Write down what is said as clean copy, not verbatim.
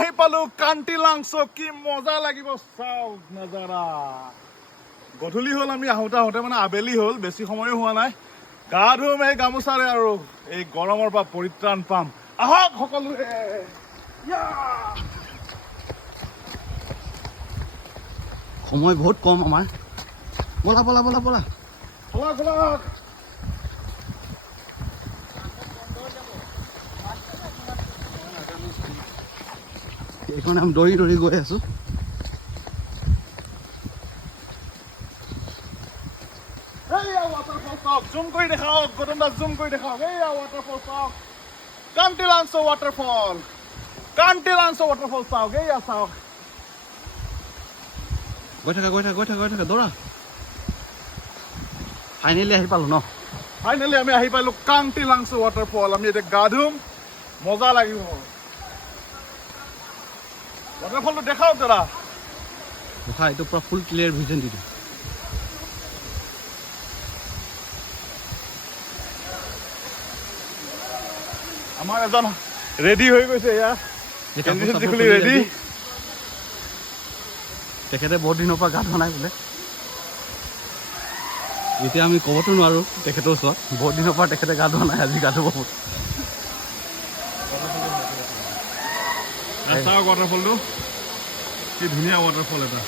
আহি পালো কান্টিলাংছ কি মজা লাগিব চাওক নজাৰা গধূলি হ'ল আমি আহোঁতে মানে আবেলি হ'ল বেছি সময়ো হোৱা নাই গা ধুম এই গামোচাৰে আৰু এই গৰমৰ পৰা পৰিত্ৰাণ পাম আহক সকলোৱে সময় বহুত কম আমাৰ বলা বলা বলা বলা বলক বলক এইকাৰণে আমি দৌৰি দৌৰি গৈ আছো এইয়া ৱাটাৰফল চাওক জুম কৰি দেখাওক গৌতম দাস জুম কৰি দেখাওক এইয়া ৱাটাৰফল চাওক কান্টিলাংছ ৱাটাৰফল চাওক এইয়া চাওক গৈ থাকা দৌৰা ফাইনেলি আহি পালো ন ফাইনেলি আমি আহি পালো কান্টিলাংছ ৱাটাৰফল আমি এতিয়া গা ধুম মজা লাগিব ৱাটাৰফলটো দেখাওক দাদা দেখা এইটো পুৰা ফুল ক্লিয়াৰ ভিজন দি দিওঁ আমাৰ এজন ৰেডি হৈ গৈছে এয়া ৰেডি তেখেতে বহুত দিনৰ পৰা গা ধোৱা নাই বোলে এতিয়া আমি ক'বতো নোৱাৰো তেখেতৰ ওচৰত বহুত দিনৰ পৰা তেখেতে গা ধোৱা নাই আজি গা ধুব চাওক ৱাটাৰফলটো কি ধুনীয়া ৱাটাৰফল এটা